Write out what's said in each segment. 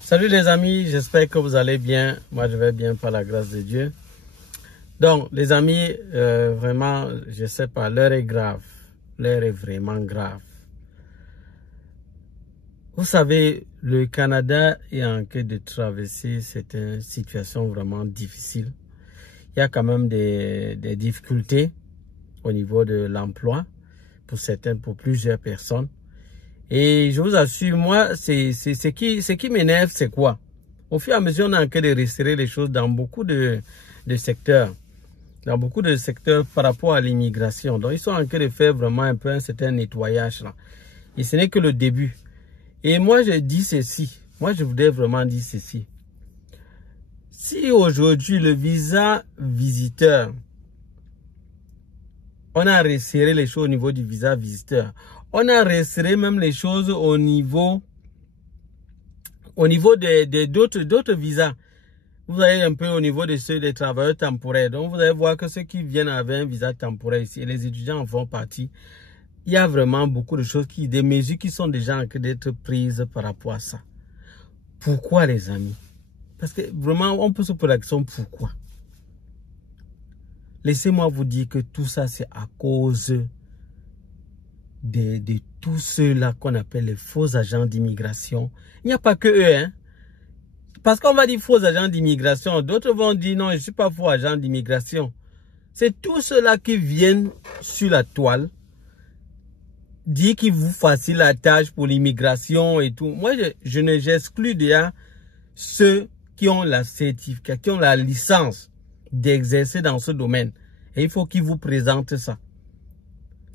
Salut les amis, j'espère que vous allez bien. Moi je vais bien par la grâce de Dieu. Donc les amis, vraiment, je sais pas, l'heure est grave. L'heure est vraiment grave. Vous savez, le Canada est en quête de traverser cette situation vraiment difficile. Il y a quand même des difficultés au niveau de l'emploi pour certaines, pour plusieurs personnes. Et je vous assure, moi, ce qui m'énerve, c'est quoi? Au fur et à mesure, on a en train de resserrer les choses dans beaucoup de secteurs. Dans beaucoup de secteurs par rapport à l'immigration. Donc, ils sont en train de faire vraiment un peu un certain nettoyage là. Et ce n'est que le début. Et moi, je dis ceci. Moi, je voudrais vraiment dire ceci. Si aujourd'hui, le visa visiteur, on a resserré les choses au niveau du visa visiteur. On a resserré même les choses au niveau d'autres visas. Vous avez un peu au niveau de ceux des travailleurs temporaires. Donc, vous allez voir que ceux qui viennent avec un visa temporaire ici, et les étudiants en font partie, il y a vraiment beaucoup de choses, des mesures qui sont déjà en train d'être prises par rapport à ça. Pourquoi, les amis? Parce que vraiment, on peut se poser la question, pourquoi? Laissez-moi vous dire que tout ça, c'est à cause de tous ceux-là qu'on appelle les faux agents d'immigration. Il n'y a pas que eux, hein. Parce qu'on va dire faux agents d'immigration, d'autres vont dire non, je ne suis pas faux agent d'immigration. C'est tous ceux-là qui viennent sur la toile, dire qu'ils vous facilitent la tâche pour l'immigration et tout. Moi, j'exclus déjà ceux qui ont la certificat, qui ont la licence d'exercer dans ce domaine. Et il faut qu'ils vous présentent ça.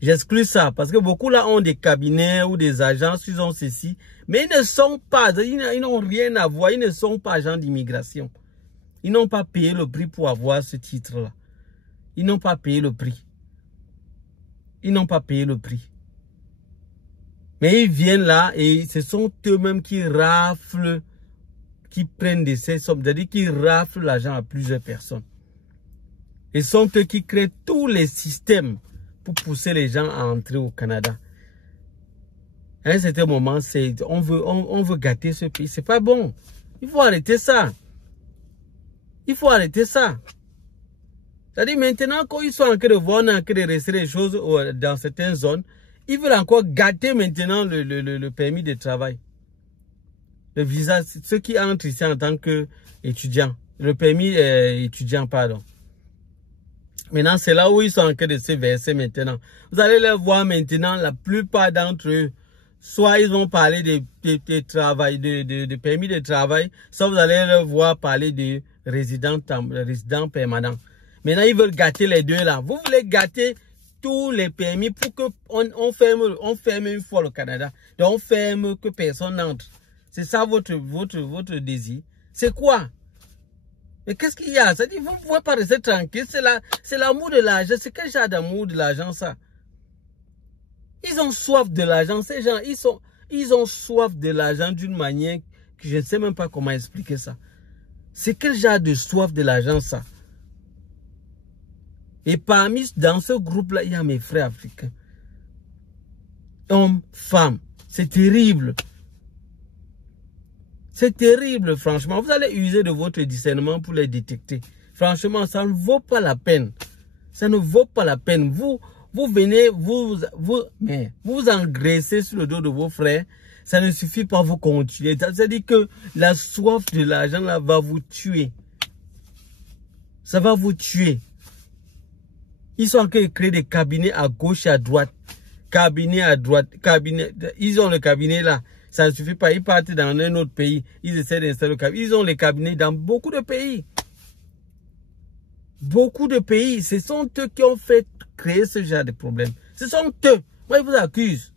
J'exclus ça parce que beaucoup là ont des cabinets ou des agences, ils ont ceci. Mais ils ne sont pas, ils n'ont rien à voir, ils ne sont pas agents d'immigration. Ils n'ont pas payé le prix pour avoir ce titre-là. Ils n'ont pas payé le prix. Ils n'ont pas payé le prix. Mais ils viennent là et ce sont eux-mêmes qui raflent, qui prennent de ces sommes, c'est-à-dire qui raflent l'argent à plusieurs personnes. Et ce sont eux qui créent tous les systèmes pour pousser les gens à entrer au Canada. À un certain moment, on veut gâter ce pays. C'est pas bon. Il faut arrêter ça. Il faut arrêter ça. C'est-à-dire maintenant, quand ils sont en train de voir, on est en train de rester les choses dans certaines zones, ils veulent encore gâter maintenant le permis de travail. Le visa, ceux qui entrent ici en tant qu'étudiants. Le permis étudiant, pardon. Maintenant, c'est là où ils sont en train de se verser maintenant. Vous allez les voir maintenant, la plupart d'entre eux, soit ils vont parler de permis de travail, soit vous allez les voir parler de résident permanent. Maintenant, ils veulent gâter les deux là. Vous voulez gâter tous les permis pour qu'on ferme une fois le Canada. Donc, on ferme que personne n'entre. C'est ça votre désir. C'est quoi? Mais qu'est-ce qu'il y a? Ça dit, vous ne pouvez pas rester tranquille. C'est l'amour de l'argent. C'est quel genre d'amour de l'argent, ça? Ils ont soif de l'argent. Ces gens, ils ont soif de l'argent d'une manière que je ne sais même pas comment expliquer ça. C'est quel genre de soif de l'argent, ça? Et dans ce groupe-là, il y a mes frères africains. Hommes, femmes. C'est terrible. C'est terrible, franchement. Vous allez user de votre discernement pour les détecter. Franchement, ça ne vaut pas la peine. Ça ne vaut pas la peine. Vous venez, vous engraissez sur le dos de vos frères. Ça ne suffit pas, vous continuer. C'est-à-dire que la soif de l'argent là va vous tuer. Ça va vous tuer. Ils sont en train de créer des cabinets à gauche et à droite. Cabinet à droite. Ils ont le cabinet là. Ça ne suffit pas. Ils partent dans un autre pays. Ils essaient d'installer le cabinet. Ils ont les cabinets dans beaucoup de pays. Beaucoup de pays. Ce sont eux qui ont fait créer ce genre de problème. Ce sont eux. Moi, je vous accuse.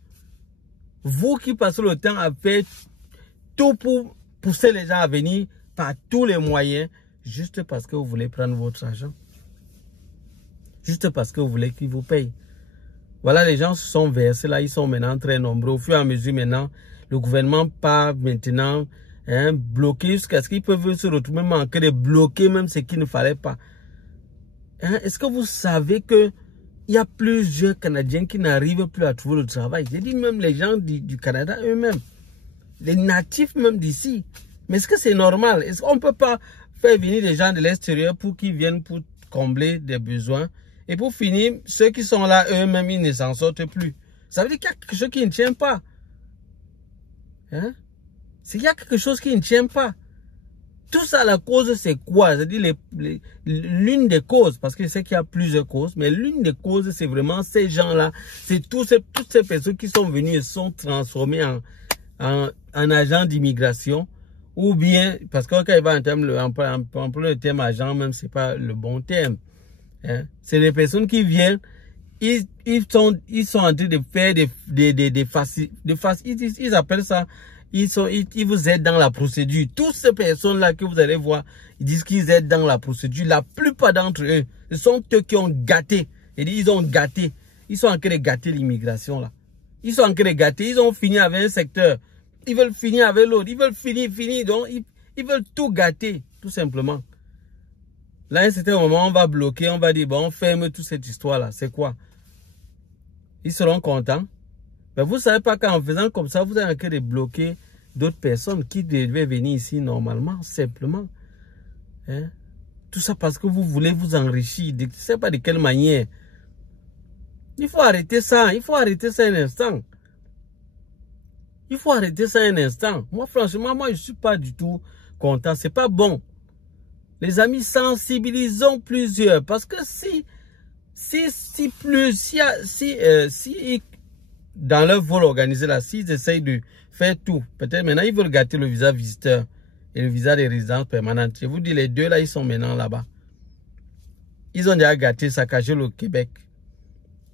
Vous qui passez le temps à faire tout pour pousser les gens à venir par tous les moyens, juste parce que vous voulez prendre votre argent. Juste parce que vous voulez qu'ils vous payent. Voilà, les gens se sont versés là. Ils sont maintenant très nombreux. Au fur et à mesure maintenant, le gouvernement part maintenant bloquer jusqu'à ce qu'ils peuvent se retrouver même en train de bloquer même ce qu'il ne fallait pas. Est-ce que vous savez que il y a plusieurs Canadiens qui n'arrivent plus à trouver le travail? J'ai dit même les gens du Canada eux-mêmes. Les natifs même d'ici. Mais est-ce que c'est normal? Est-ce qu'on ne peut pas faire venir des gens de l'extérieur pour qu'ils viennent pour combler des besoins? Et pour finir, ceux qui sont là, eux-mêmes, ils ne s'en sortent plus. Ça veut dire qu'il y a quelque chose qui ne tient pas. Hein? Il y a quelque chose qui ne tient pas. Tout ça, la cause, c'est quoi? C'est-à-dire l'une des causes, parce que je sais qu'il y a plusieurs causes, mais l'une des causes, c'est vraiment ces gens-là. C'est toutes ces personnes qui sont venues et sont transformées en agents d'immigration. Ou bien, parce que quand il va en le terme agent, même, c'est pas le bon terme. Hein? C'est des personnes qui viennent, ils sont en train de faire ils appellent ça, ils vous aident dans la procédure. Toutes ces personnes-là que vous allez voir, ils disent qu'ils aident dans la procédure. La plupart d'entre eux, ce sont eux qui ont gâté. Ils ont gâté. Ils sont en train de gâter l'immigration là. Ils sont en train de gâter. Ils ont fini avec un secteur. Ils veulent finir avec l'autre. Ils veulent finir. Donc, ils veulent tout gâter, tout simplement. Là, à un certain moment, on va bloquer. On va dire, bon, on ferme toute cette histoire-là. C'est quoi? Ils seront contents. Mais vous ne savez pas qu'en faisant comme ça, vous avez en train de bloquer d'autres personnes qui devaient venir ici normalement, simplement. Hein? Tout ça parce que vous voulez vous enrichir. Je ne sais pas de quelle manière. Il faut arrêter ça. Il faut arrêter ça un instant. Il faut arrêter ça un instant. Moi, franchement, je ne suis pas du tout content. Ce n'est pas bon. Les amis, sensibilisons plusieurs. Parce que si dans leur vol organisé là, s'ils essayent de faire tout, peut-être maintenant ils veulent gâter le visa visiteur et le visa de résidence permanente. Je vous dis, les deux là, ils sont maintenant là-bas. Ils ont déjà gâté, saccagé le Québec.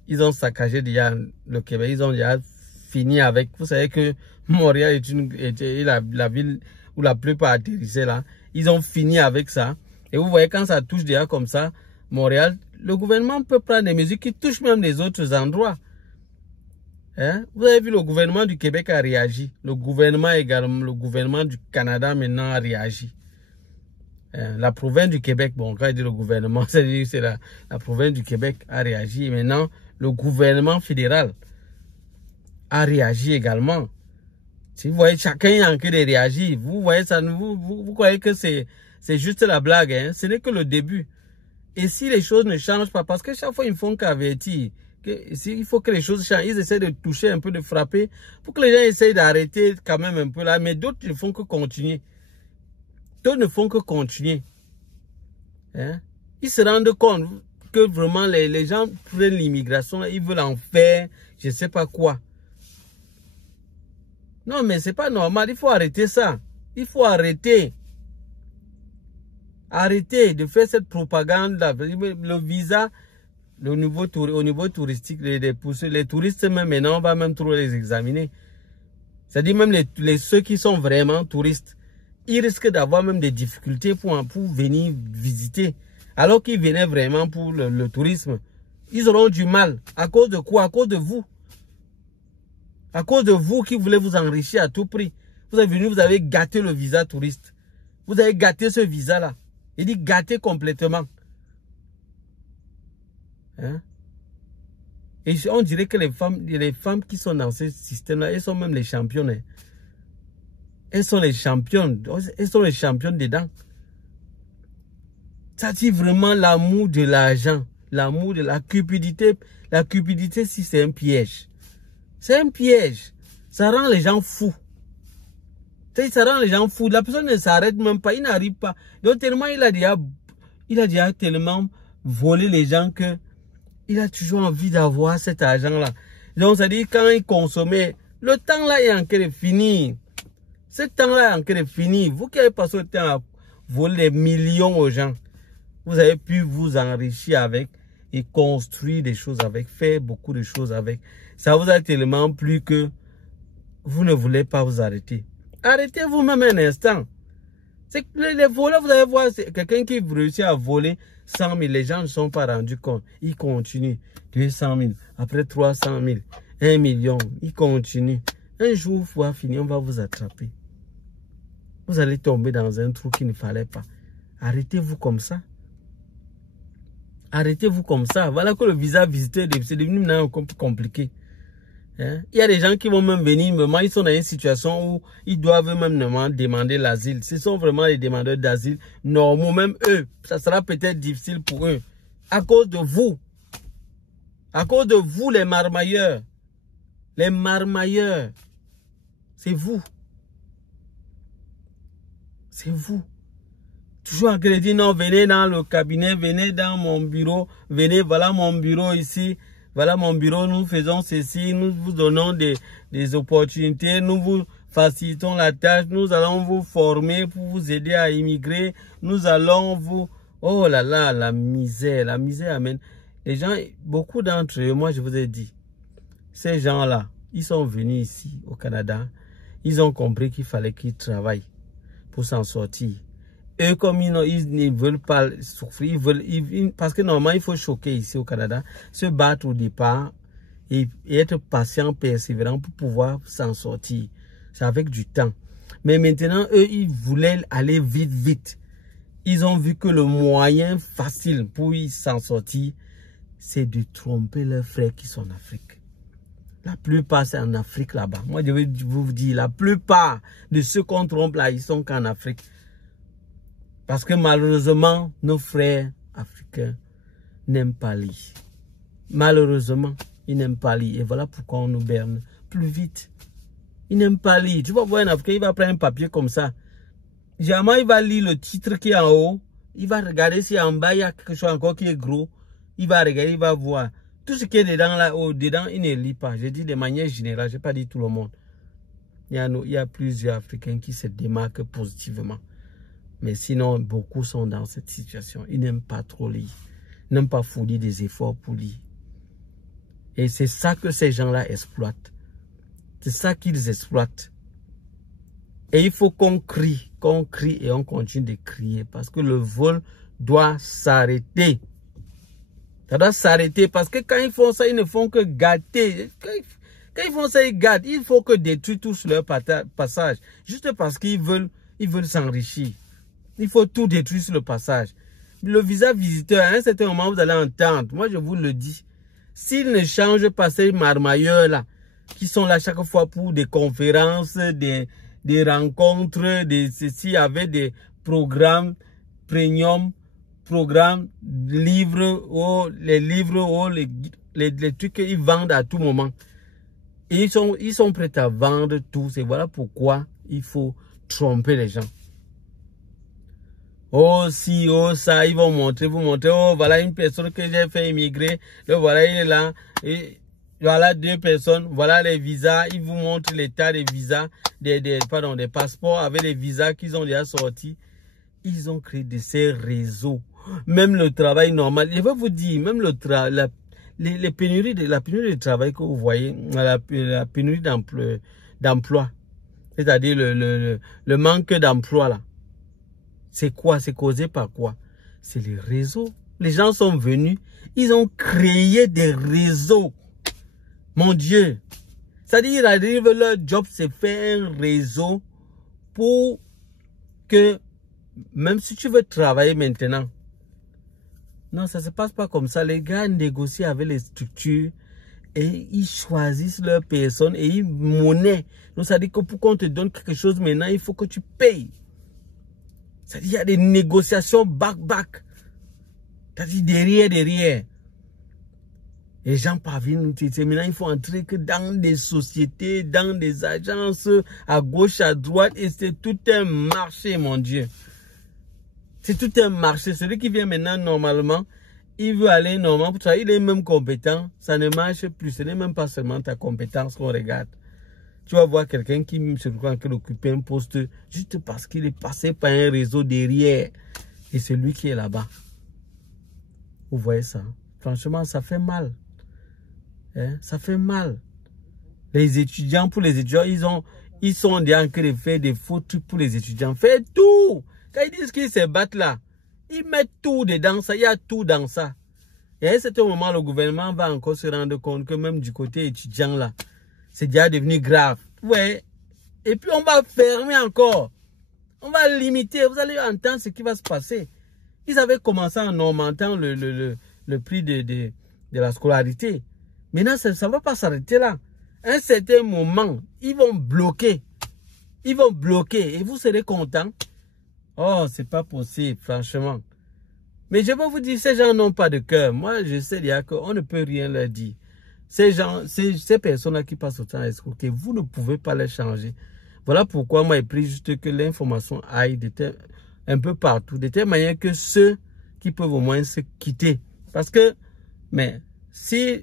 Ils ont saccagé déjà le Québec. Ils ont déjà fini avec. Vous savez que Montréal est la ville où la plupart atterrissaient là. Ils ont fini avec ça. Et vous voyez, quand ça touche déjà comme ça, Montréal, le gouvernement peut prendre des mesures qui touchent même les autres endroits. Hein? Vous avez vu, le gouvernement du Québec a réagi. Le gouvernement également, le gouvernement du Canada maintenant a réagi. La province du Québec, bon, quand je dis le gouvernement, c'est la province du Québec a réagi. Et maintenant, le gouvernement fédéral a réagi également. Si vous voyez, chacun est en train de réagir. Vous voyez ça, vous croyez que c'est juste la blague. Hein? Ce n'est que le début. Et si les choses ne changent pas, parce que chaque fois, ils font qu'avertir. Il faut que les choses changent. Ils essaient de toucher un peu, de frapper, pour que les gens essayent d'arrêter quand même un peu là. Mais d'autres ne font que continuer. D'autres ne font que continuer. Hein? Ils se rendent compte que vraiment les gens prennent l'immigration, ils veulent en faire, je ne sais pas quoi. Non, mais c'est pas normal. Il faut arrêter ça. Il faut arrêter. Arrêtez de faire cette propagande-là. Le visa, au niveau touristique, les touristes, même maintenant, on va même trop les examiner. C'est-à-dire même ceux qui sont vraiment touristes, ils risquent d'avoir même des difficultés pour venir visiter. Alors qu'ils venaient vraiment pour le tourisme. Ils auront du mal. À cause de quoi? À cause de vous. À cause de vous qui voulez vous enrichir à tout prix. Vous êtes venu, vous avez gâté le visa touriste. Vous avez gâté ce visa-là. Il dit gâté complètement. Hein? Et on dirait que les femmes qui sont dans ce système-là, elles sont même les championnes. Elles sont les championnes. Elles sont les championnes dedans. Ça dit vraiment l'amour de l'argent. L'amour de la cupidité. La cupidité, si c'est un piège. C'est un piège. Ça rend les gens fous. Ça rend les gens fous. La personne ne s'arrête même pas. Il n'arrive pas. Donc tellement il a déjà tellement volé les gens que il a toujours envie d'avoir cet argent-là. Donc ça dit quand il consommait, le temps-là est en train de finir. Ce temps-là est en train de finir. Vous qui avez passé le temps à voler des millions aux gens, vous avez pu vous enrichir avec et construire des choses avec, faire beaucoup de choses avec. Ça vous a tellement plu que vous ne voulez pas vous arrêter. Arrêtez vous-même un instant. C'est que les voleurs, vous allez voir, c'est quelqu'un qui réussit à voler 100 000. Les gens ne sont pas rendus compte. Ils continuent. 200 000. Après 300 000. 1 million. Ils continuent. Un jour, il faut finir, on va vous attraper. Vous allez tomber dans un trou qu'il ne fallait pas. Arrêtez-vous comme ça. Arrêtez-vous comme ça. Voilà que le visa visiteur, c'est devenu maintenant compliqué. Hein? Il y a des gens qui vont même venir, vraiment, ils sont dans une situation où ils doivent même demander l'asile. Ce sont vraiment les demandeurs d'asile normaux, même eux, ça sera peut-être difficile pour eux. À cause de vous. À cause de vous, les marmailleurs. Les marmailleurs. C'est vous. C'est vous. Toujours en crédit, non, venez dans le cabinet, venez dans mon bureau, venez, voilà mon bureau ici, voilà mon bureau, nous faisons ceci, nous vous donnons des opportunités, nous vous facilitons la tâche, nous allons vous former pour vous aider à immigrer, nous allons vous... Oh là là, la misère amène. Les gens, beaucoup d'entre eux, moi je vous ai dit, ces gens-là, ils sont venus ici au Canada, ils ont compris qu'il fallait qu'ils travaillent pour s'en sortir. Eux, comme ils ne veulent pas souffrir, parce que normalement, il faut choquer ici au Canada, se battre au départ et être patient, persévérant pour pouvoir s'en sortir. C'est avec du temps. Mais maintenant, eux, ils voulaient aller vite. Ils ont vu que le moyen facile pour s'en sortir, c'est de tromper leurs frères qui sont en Afrique. La plupart, c'est en Afrique là-bas. Moi, je vais vous dire, la plupart de ceux qu'on trompe là, ils sont qu'en Afrique. Parce que malheureusement, nos frères africains n'aiment pas lire. Malheureusement, ils n'aiment pas lire. Et voilà pourquoi on nous berne plus vite. Ils n'aiment pas lire. Tu vas voir un Africain, il va prendre un papier comme ça. Jamais il va lire le titre qui est en haut. Il va regarder si en bas, il y a quelque chose encore qui est gros. Il va regarder, il va voir. Tout ce qui est dedans, là, dedans, il ne lit pas. Je dis de manière générale, je n'ai pas dit tout le monde. Il y a plusieurs Africains qui se démarquent positivement. Mais sinon, beaucoup sont dans cette situation. Ils n'aiment pas trop lire. Ils n'aiment pas fournir des efforts pour lire. Et c'est ça que ces gens-là exploitent. C'est ça qu'ils exploitent. Et il faut qu'on crie et on continue de crier. Parce que le vol doit s'arrêter. Ça doit s'arrêter parce que quand ils font ça, ils ne font que gâter. Quand ils font ça, ils gâtent. Il faut que détruire tout sur leur passage. Juste parce qu'ils veulent s'enrichir. Il faut tout détruire sur le passage. Le visa visiteur, à un certain moment, vous allez entendre. Moi, je vous le dis. S'ils ne changent pas ces marmailleurs là, qui sont là chaque fois pour des conférences, des rencontres, s'il y avait des programmes premium, programmes, livres, les livres, les trucs qu'ils vendent à tout moment. Et ils sont prêts à vendre tout. Et voilà pourquoi il faut tromper les gens. Oh si, oh ça, ils vont vous montrer, oh voilà une personne que j'ai fait immigrer, le voilà il est là, et voilà 2 personnes, voilà les visas, ils vous montrent l'état des visas, des passeports avec les visas qu'ils ont déjà sortis. Ils ont créé ces réseaux, même le travail normal, je vais vous dire, même la pénurie de travail que vous voyez, la pénurie d'emploi, c'est-à-dire le manque d'emploi là. C'est quoi? C'est causé par quoi? C'est les réseaux. Les gens sont venus, ils ont créé des réseaux. Mon Dieu. C'est-à-dire, leur job, c'est faire un réseau pour que, même si tu veux travailler maintenant, non, ça ne se passe pas comme ça. Les gars négocient avec les structures et ils choisissent leurs personnes et ils monnaient. Donc, ça dit que pour qu'on te donne quelque chose maintenant, il faut que tu payes. C'est-à-dire, il y a des négociations back. C'est-à-dire, derrière. Les gens parviennent, maintenant, il faut entrer que dans des sociétés, dans des agences, à gauche, à droite, et c'est tout un marché, mon Dieu. C'est tout un marché. Celui qui vient maintenant, normalement, il veut aller normalement pour travailler, il est même compétent. Ça ne marche plus. Ce n'est même pas seulement ta compétence qu'on regarde. Tu vas voir quelqu'un qui se croit qu'il occupe un poste juste parce qu'il est passé par un réseau derrière. Et c'est lui qui est là-bas. Vous voyez ça? Franchement, ça fait mal. Hein? Ça fait mal. Les étudiants, pour les étudiants, ils sont déjà en train de faire des faux trucs pour les étudiants. Faites tout. Quand ils disent qu'ils se battent là, ils mettent tout dedans ça. Il y a tout dans ça. Et à un certain moment, le gouvernement va encore se rendre compte que même du côté étudiant là, c'est déjà devenu grave. Ouais. Et puis on va fermer encore. On va limiter. Vous allez entendre ce qui va se passer. Ils avaient commencé en augmentant le prix de la scolarité. Maintenant, ça ne va pas s'arrêter là. À un certain moment, ils vont bloquer. Ils vont bloquer et vous serez content. Oh, c'est pas possible, franchement. Mais je vais vous dire, ces gens n'ont pas de cœur. Moi, je sais déjà qu'on ne peut rien leur dire. Ces gens, ces personnes-là qui passent autant à escroquer, vous ne pouvez pas les changer. Voilà pourquoi moi, j'ai pris juste que l'information aille un peu partout, de telle manière que ceux qui peuvent au moins se quitter. Parce que, mais, si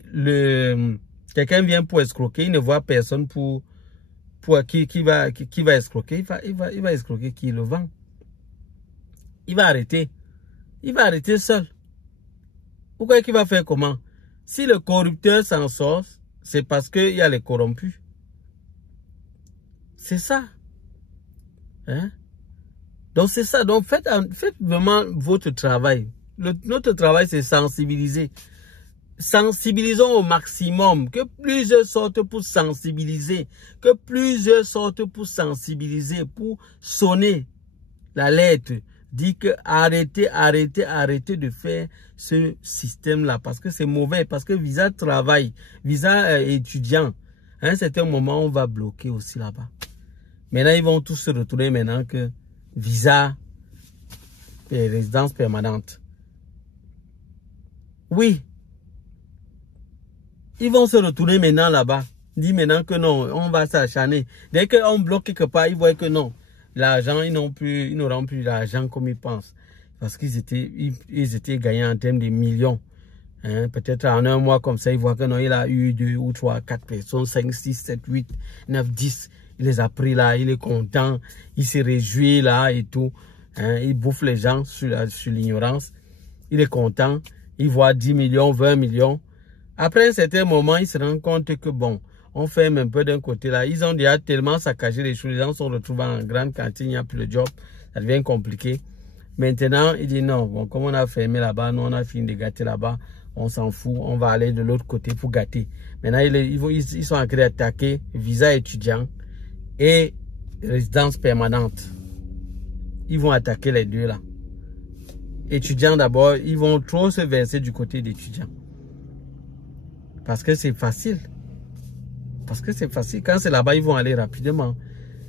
quelqu'un vient pour escroquer, il ne voit personne qui va escroquer, il va escroquer qui le vend. Il va arrêter. Il va arrêter seul. Pourquoi qu'il va faire comment? Si le corrupteur s'en sort, c'est parce qu'il y a les corrompus. C'est ça. Hein? Donc c'est ça. Donc faites vraiment votre travail. Notre travail, c'est sensibiliser. Sensibilisons au maximum. Que plusieurs sortent pour sensibiliser. Que plusieurs sortent pour sensibiliser. Pour sonner la lettre. Dit que arrêtez de faire ce système-là. Parce que c'est mauvais. Parce que visa travail, visa étudiant. À un certain moment, on va bloquer aussi là-bas. Maintenant, ils vont tous se retrouver maintenant que visa et résidence permanente. Oui. Ils vont se retourner maintenant là-bas. Dit maintenant que non, on va s'acharner. Dès qu'on bloque quelque part, ils voient que non. L'argent, ils n'auront plus l'argent comme ils pensent. Parce qu'ils étaient gagnants en termes de millions. Hein? Peut-être en un mois comme ça, ils voient que non, il a eu 2 ou 3, 4 personnes, 5, 6, 7, 8, 9, 10. Il les a pris là, il est content, il se réjouit là et tout. Hein? Il bouffe les gens sur l'ignorance. Il est content, il voit 10 millions, 20 millions. Après un certain moment, il se rend compte que bon, on ferme un peu d'un côté là. Ils ont déjà tellement saccagé les choses. Les gens sont retrouvés en grande cantine, il n'y a plus de job. Ça devient compliqué. Maintenant, il dit non, bon, comme on a fermé là-bas, nous on a fini de gâter là-bas, on s'en fout, on va aller de l'autre côté pour gâter. Maintenant, ils sont en train d'attaquer visa étudiant et résidence permanente. Ils vont attaquer les deux là. Étudiants d'abord, ils vont trop se verser du côté d'étudiants. Parce que c'est facile. Parce que c'est facile. Quand c'est là-bas, ils vont aller rapidement.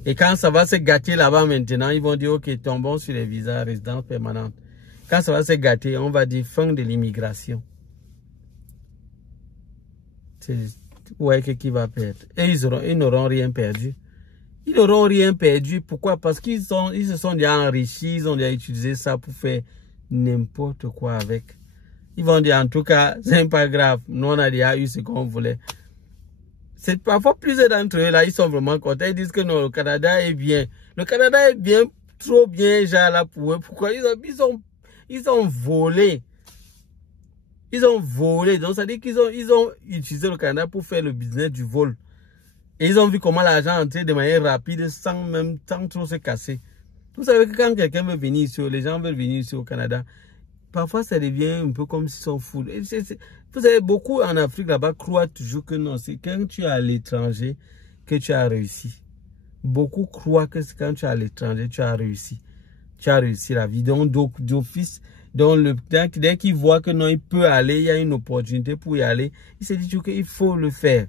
Et quand ça va se gâter là-bas maintenant, ils vont dire, ok, tombons sur les visas résidence permanente. Quand ça va se gâter, on va dire fin de l'immigration. Ouais, qui va perdre. Et ils n'auront rien perdu. Ils n'auront rien perdu. Pourquoi? Parce qu'ils se sont déjà enrichis, ils ont déjà utilisé ça pour faire n'importe quoi avec. Ils vont dire, en tout cas, c'est pas grave. Nous, on a déjà eu ce qu'on voulait. C'est parfois plusieurs d'entre eux là, ils sont vraiment contents. Ils disent que non, le Canada est bien. Le Canada est bien, trop bien, genre là pour eux. Pourquoi? Ils ont volé. Ils ont volé. Donc, ça veut dire qu'ils ont utilisé le Canada pour faire le business du vol. Et ils ont vu comment l'argent entrait de manière rapide, sans trop se casser. Vous savez que quand quelqu'un veut venir ici, les gens veulent venir ici au Canada, parfois ça devient un peu comme s'ils sont fous. Vous savez, beaucoup en Afrique là-bas croient toujours que non, c'est quand tu es à l'étranger que tu as réussi. Beaucoup croient que c'est quand tu es à l'étranger que tu as réussi. Tu as réussi la vie. Donc d'office, dès qu'il voit que non, il peut aller, il y a une opportunité pour y aller, il se dit qu'il faut le faire.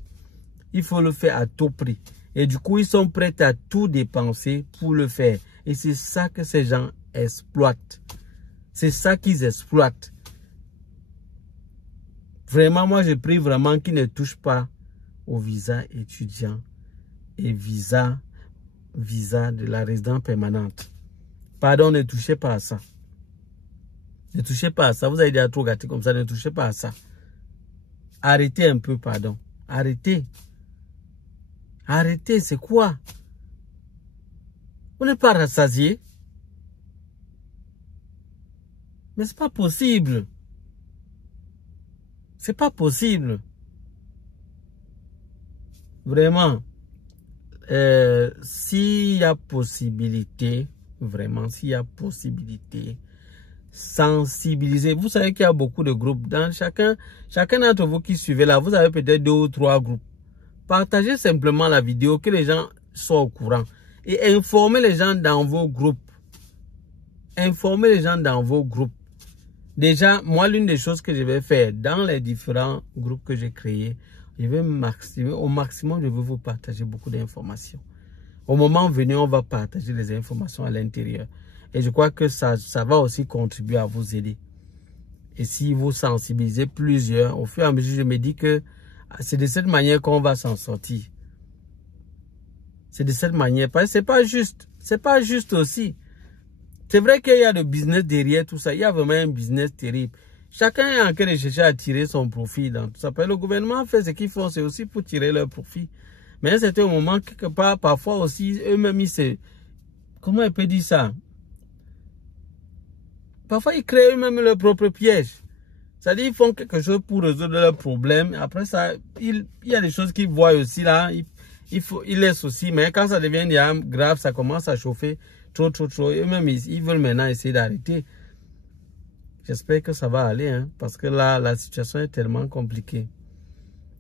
Il faut le faire à tout prix. Et du coup, ils sont prêts à tout dépenser pour le faire. Et c'est ça que ces gens exploitent. C'est ça qu'ils exploitent. Vraiment, moi, je prie vraiment qu'ils ne touchent pas au visa étudiant et visa de la résidence permanente. Pardon, ne touchez pas à ça. Ne touchez pas à ça. Vous avez déjà trop gâté comme ça, ne touchez pas à ça. Arrêtez un peu, pardon. Arrêtez. Arrêtez, c'est quoi? On n'est pas rassasié. Mais c'est pas possible. C'est pas possible. Vraiment. S'il y a possibilité, vraiment, s'il y a possibilité, sensibiliser. Vous savez qu'il y a beaucoup de groupes. Dans chacun d'entre vous qui suivez là, vous avez peut-être 2 ou 3 groupes. Partagez simplement la vidéo, que les gens soient au courant. Et informez les gens dans vos groupes. Informez les gens dans vos groupes. Déjà, moi, l'une des choses que je vais faire dans les différents groupes que j'ai créés, Au maximum, je veux vous partager beaucoup d'informations. Au moment venu, on va partager les informations à l'intérieur. Et je crois que ça va aussi contribuer à vous aider. Et si vous sensibilisez plusieurs, au fur et à mesure, je me dis que c'est de cette manière qu'on va s'en sortir. C'est de cette manière. Parce que c'est pas juste. C'est pas juste aussi. C'est vrai qu'il y a le business derrière tout ça. Il y a vraiment un business terrible. Chacun est en train de chercher à tirer son profit dans tout ça. Le gouvernement fait ce qu'ils font, c'est aussi pour tirer leur profit. Mais à un certain moment, quelque part, parfois aussi, eux-mêmes, ils se... Comment on peut dire ça? Parfois, ils créent eux-mêmes leur propre piège. C'est-à-dire, ils font quelque chose pour résoudre leurs problèmes. Après ça, il y a des choses qu'ils voient aussi là. Ils laissent aussi. Mais quand ça devient grave, ça commence à chauffer trop. Eux-mêmes, ils veulent maintenant essayer d'arrêter. J'espère que ça va aller, hein, parce que là, la situation est tellement compliquée.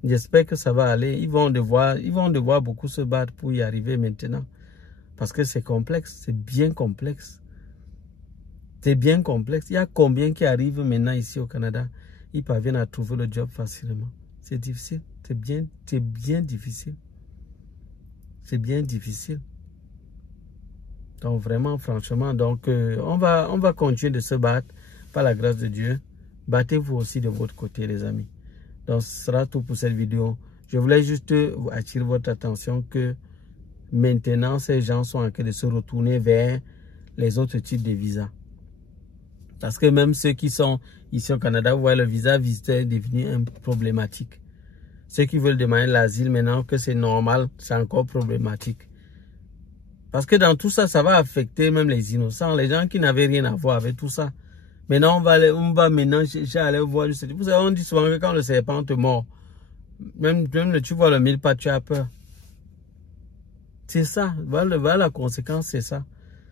J'espère que ça va aller. Ils vont devoir beaucoup se battre pour y arriver maintenant. Parce que c'est complexe, c'est bien complexe. C'est bien complexe. Il y a combien qui arrivent maintenant ici au Canada? Ils parviennent à trouver le job facilement. C'est difficile. C'est bien difficile. C'est bien difficile. Donc vraiment, franchement, donc on va continuer de se battre par la grâce de Dieu. Battez-vous aussi de votre côté, les amis. Donc ce sera tout pour cette vidéo. Je voulais juste attirer votre attention que maintenant, ces gens sont en train de se retourner vers les autres types de visas. Parce que même ceux qui sont ici au Canada, vous voyez, le visa visiteur est devenu un problématique. Ceux qui veulent demander l'asile maintenant, que c'est normal, c'est encore problématique. Parce que dans tout ça, ça va affecter même les innocents, les gens qui n'avaient rien à voir avec tout ça. Maintenant, on va maintenant chercher à aller voir. Vous savez, on dit souvent que quand le serpent te mord, même tu vois le mille-pattes, tu as peur. C'est ça. Voilà la conséquence, c'est ça.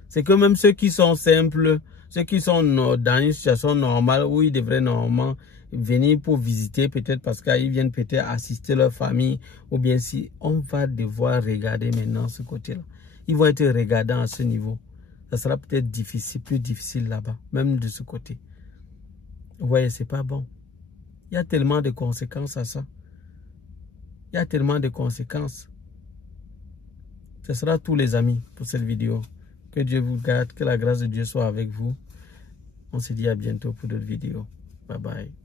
C'est que même ceux qui sont simples, ceux qui sont dans une situation normale où ils devraient normalement venir pour visiter, peut-être parce qu'ils viennent peut-être assister leur famille, ou bien si on va devoir regarder maintenant ce côté-là. Ils vont être regardants à ce niveau. Ça sera peut-être difficile, plus difficile là-bas, même de ce côté. Vous voyez, c'est pas bon. Il y a tellement de conséquences à ça. Il y a tellement de conséquences. Ce sera tout, les amis, pour cette vidéo. Que Dieu vous garde, que la grâce de Dieu soit avec vous. On se dit à bientôt pour d'autres vidéos. Bye bye.